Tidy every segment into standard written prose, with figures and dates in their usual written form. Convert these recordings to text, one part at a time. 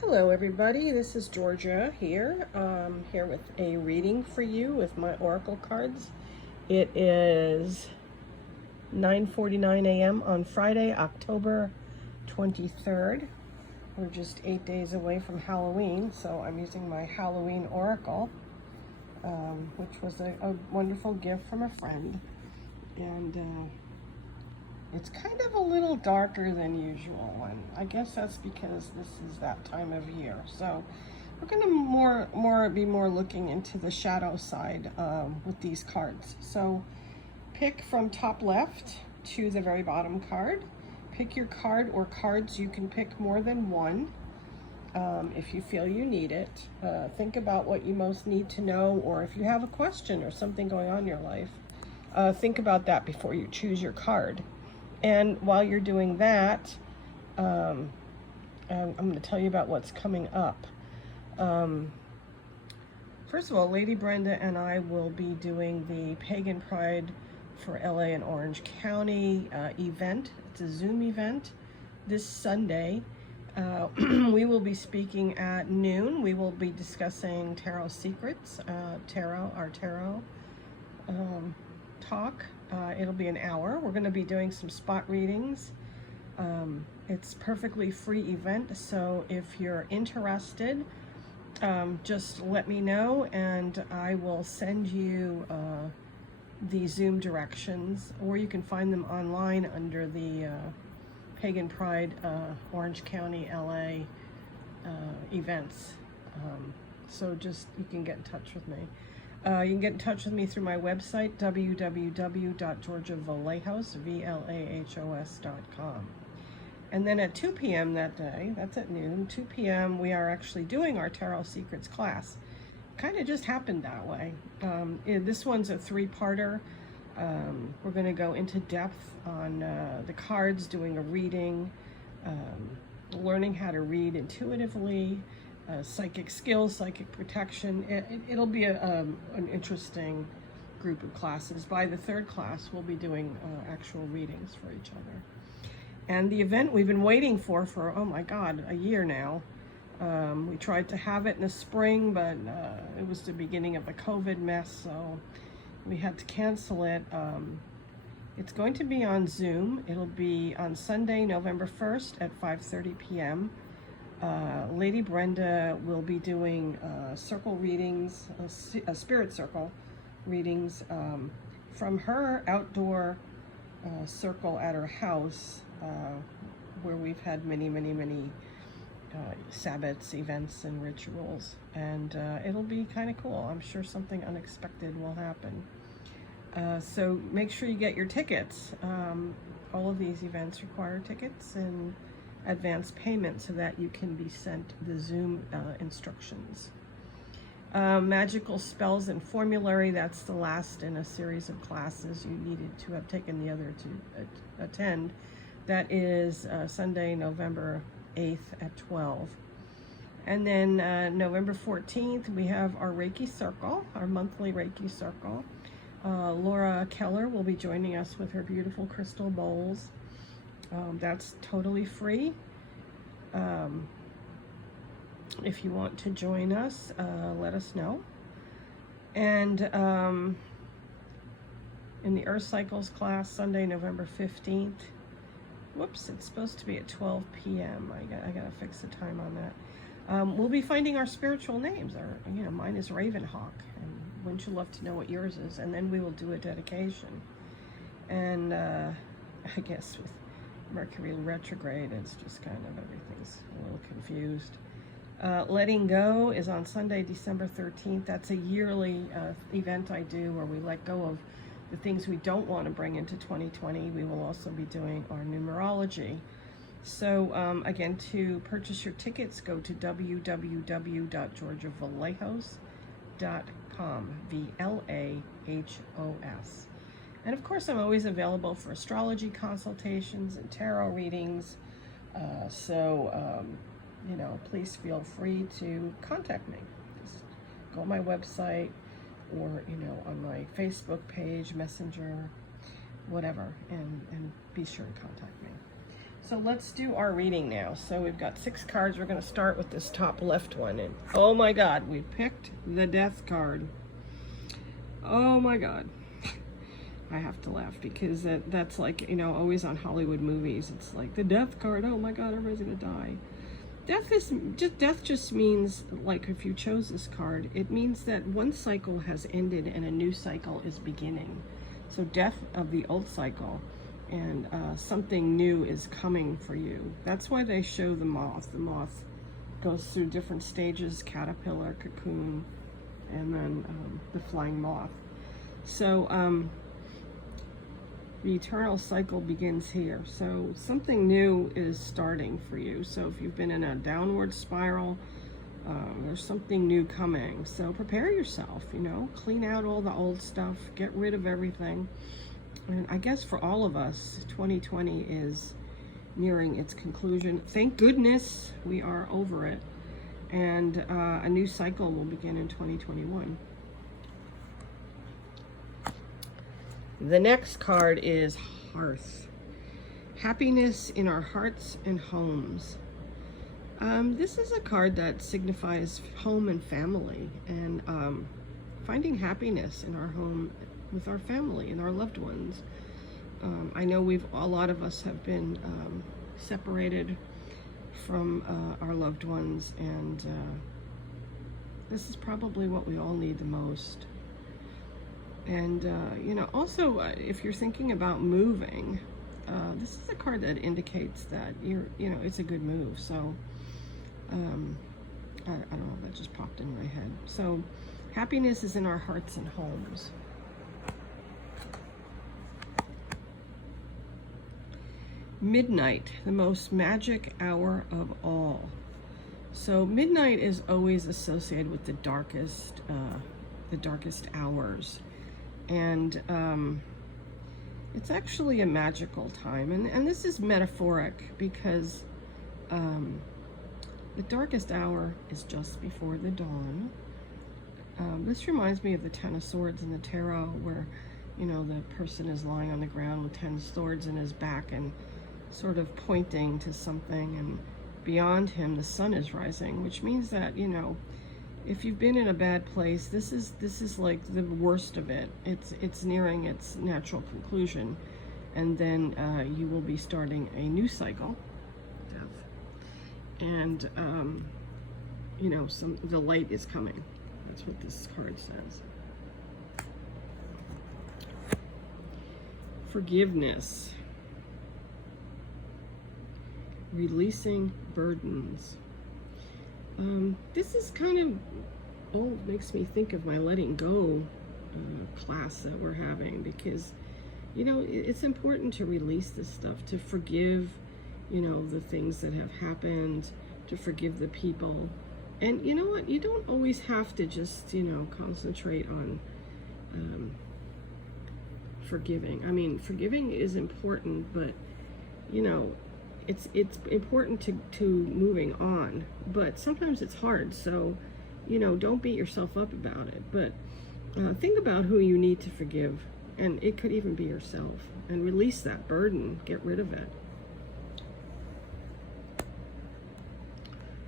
Hello everybody, this is Georgia here with a reading for you with my oracle cards. It is 9:49 a.m. on Friday, October 23rd. We're just 8 days away from Halloween, so I'm using my Halloween oracle, which was a wonderful gift from a friend. And it's kind of a little darker than usual, and I guess that's because this is that time of year. So we're going to be more looking into the shadow side with these cards. So pick from top left to the very bottom card. Pick your card or cards. You can pick more than one if you feel you need it. Think about what you most need to know, or if you have a question or something going on in your life, think about that before you choose your card. And while you're doing that, I'm going to tell you about what's coming up. First of all, Lady Brenda and I will be doing the Pagan Pride for LA and Orange County event. It's a Zoom event this Sunday. We will be speaking at noon. We will be discussing tarot secrets, our tarot talk. It'll be an hour. We're going to be doing some spot readings. It's perfectly free event, so if you're interested, just let me know and I will send you the Zoom directions, or you can find them online under the Pagan Pride Orange County LA events. So just you can get in touch with me. You can get in touch with me through my website, www.georgiavallejos.com. And then at 2 p.m. that day, that's at noon, 2 p.m., we are actually doing our Tarot Secrets class. Kind of just happened that way. This one's a three-parter. We're going to go into depth on the cards, doing a reading, learning how to read intuitively, psychic skills, psychic protection. It'll be an interesting group of classes. By the third class, we'll be doing actual readings for each other. And the event we've been waiting for oh my God, a year now. We tried to have it in the spring, but it was the beginning of the COVID mess, so we had to cancel it. It's going to be on Zoom. It'll be on Sunday, November 1st at 5:30 p.m. Lady Brenda will be doing circle readings, spirit circle readings from her outdoor circle at her house, where we've had many Sabbats, events, and rituals. And it'll be kind of cool. I'm sure something unexpected will happen. So make sure you get your tickets. All of these events require tickets and advance payment so that you can be sent the Zoom instructions. Magical spells and formulary, that's the last in a series of classes you needed to have taken the other to attend. That is Sunday, November 8th at 12. And then November 14th, we have our Reiki Circle, our monthly Reiki Circle. Laura Keller will be joining us with her beautiful crystal bowls. That's totally free. If you want to join us, let us know. And in the Earth Cycles class, Sunday, November 15th. Whoops, it's supposed to be at 12 p.m. I gotta fix the time on that. We'll be finding our spiritual names. Mine is Ravenhawk, and wouldn't you love to know what yours is? And then we will do a dedication. And I guess with Mercury retrograde, it's just kind of everything's a little confused. Letting Go is on Sunday, December 13th. That's a yearly event I do where we let go of the things we don't want to bring into 2020. We will also be doing our numerology. So again, to purchase your tickets, go to www.georgiavallejos.com, VLAHOS. And of course, I'm always available for astrology consultations and tarot readings. Please feel free to contact me. Just go on my website or, on my Facebook page, Messenger, whatever, and be sure to contact me. So let's do our reading now. So we've got 6 cards. We're going to start with this top left one. And oh my God, we picked the Death card. Oh my God. I have to laugh because that's like, you know, always on Hollywood movies. It's like the Death card. Oh my God, everybody's going to die. Death just means, like, if you chose this card, it means that one cycle has ended and a new cycle is beginning. So death of the old cycle, and something new is coming for you. That's why they show the moth. The moth goes through different stages: caterpillar, cocoon, and then the flying moth. So the eternal cycle begins here. So something new is starting for you. So if you've been in a downward spiral, there's something new coming. So prepare yourself, you know, clean out all the old stuff, get rid of everything. And I guess for all of us, 2020 is nearing its conclusion. Thank goodness we are over it. And a new cycle will begin in 2021. The next card is Hearth. Happiness in our hearts and homes. This is a card that signifies home and family, and finding happiness in our home with our family and our loved ones. I know a lot of us have been separated from our loved ones, and this is probably what we all need the most. And, you know, also, if you're thinking about moving, this is a card that indicates that it's a good move. So, I don't know, that just popped in my head. So, happiness is in our hearts and homes. Midnight, the most magic hour of all. So, midnight is always associated with the darkest hours. And it's actually a magical time, and this is metaphoric because the darkest hour is just before the dawn. This reminds me of the Ten of Swords in the tarot, where, you know, the person is lying on the ground with 10 swords in his back and sort of pointing to something, and beyond him the sun is rising, which means that, you know, if you've been in a bad place, this is like the worst of it. It's nearing its natural conclusion, and then you will be starting a new cycle, death, and you know, the light is coming. That's what this card says. Forgiveness, releasing burdens. This is kind of makes me think of my letting go class that we're having, because, you know, it's important to release this stuff, to forgive, you know, the things that have happened, to forgive the people. And you know what? You don't always have to just, you know, concentrate on forgiving. I mean, forgiving is important, but, you know, it's important to moving on, but sometimes it's hard. So, you know, don't beat yourself up about it, but think about who you need to forgive, and it could even be yourself, and release that burden, get rid of it.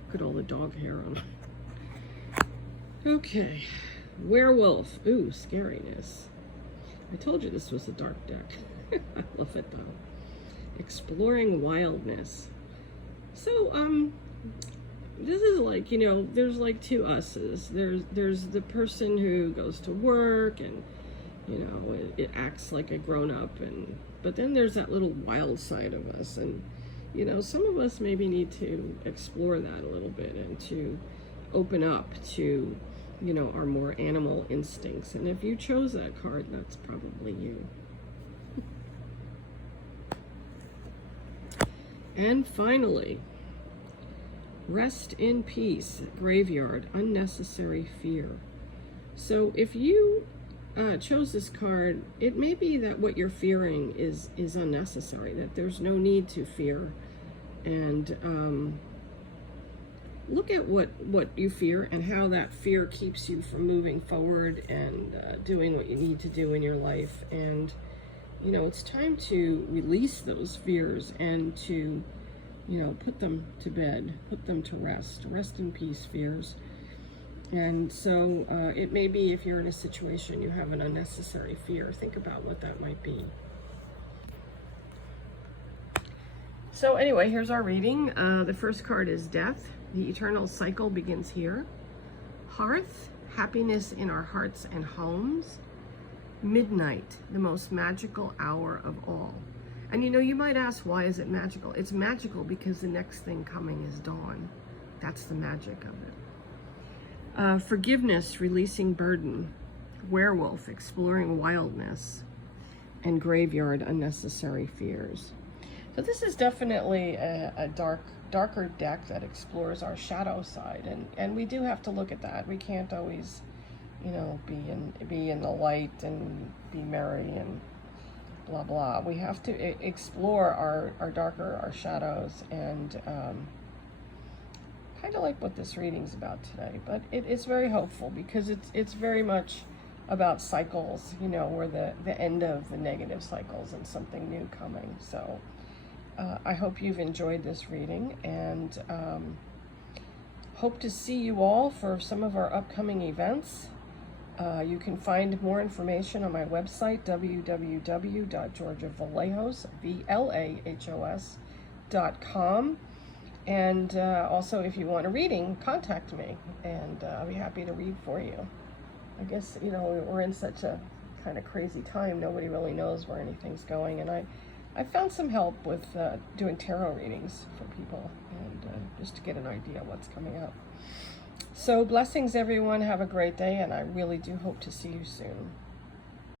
Look at all the dog hair on. Okay, werewolf. Ooh, scariness. I told you this was a dark deck. I love it though. Exploring wildness. So this is like, you know, there's like two us's. There's the person who goes to work and, you know, it acts like a grown-up, but then there's that little wild side of us, and, you know, some of us maybe need to explore that a little bit and to open up to, you know, our more animal instincts. And if you chose that card, that's probably you. And finally, rest in peace, graveyard, unnecessary fear. So if you chose this card, it may be that what you're fearing is unnecessary, that there's no need to fear. And look at what you fear and how that fear keeps you from moving forward and doing what you need to do in your life. And you know, it's time to release those fears and to, you know, put them to bed, put them to rest. Rest in peace, fears. And so it may be, if you're in a situation you have an unnecessary fear, think about what that might be. So anyway, here's our reading. The first card is Death. The eternal cycle begins here. Hearth, happiness in our hearts and homes. Midnight, the most magical hour of all. And you know, you might ask, why is it magical? It's magical because the next thing coming is dawn. That's the magic of it. Forgiveness, releasing burden. Werewolf, exploring wildness. And graveyard, unnecessary fears. So this is definitely a darker deck that explores our shadow side, and we do have to look at that. We can't always, you know, be in the light and be merry and blah blah. We have to explore our shadows, and kind of like what this reading's about today. But it's very hopeful because it's very much about cycles. You know, we're the end of the negative cycles and something new coming. So. I hope you've enjoyed this reading, and hope to see you all for some of our upcoming events. You can find more information on my website, www.georgiavallejos.com. And also, if you want a reading, contact me, and I'll be happy to read for you. I guess, you know, we're in such a kind of crazy time. Nobody really knows where anything's going, and I found some help with doing tarot readings for people, and just to get an idea of what's coming up. So blessings, everyone. Have a great day, and I really do hope to see you soon.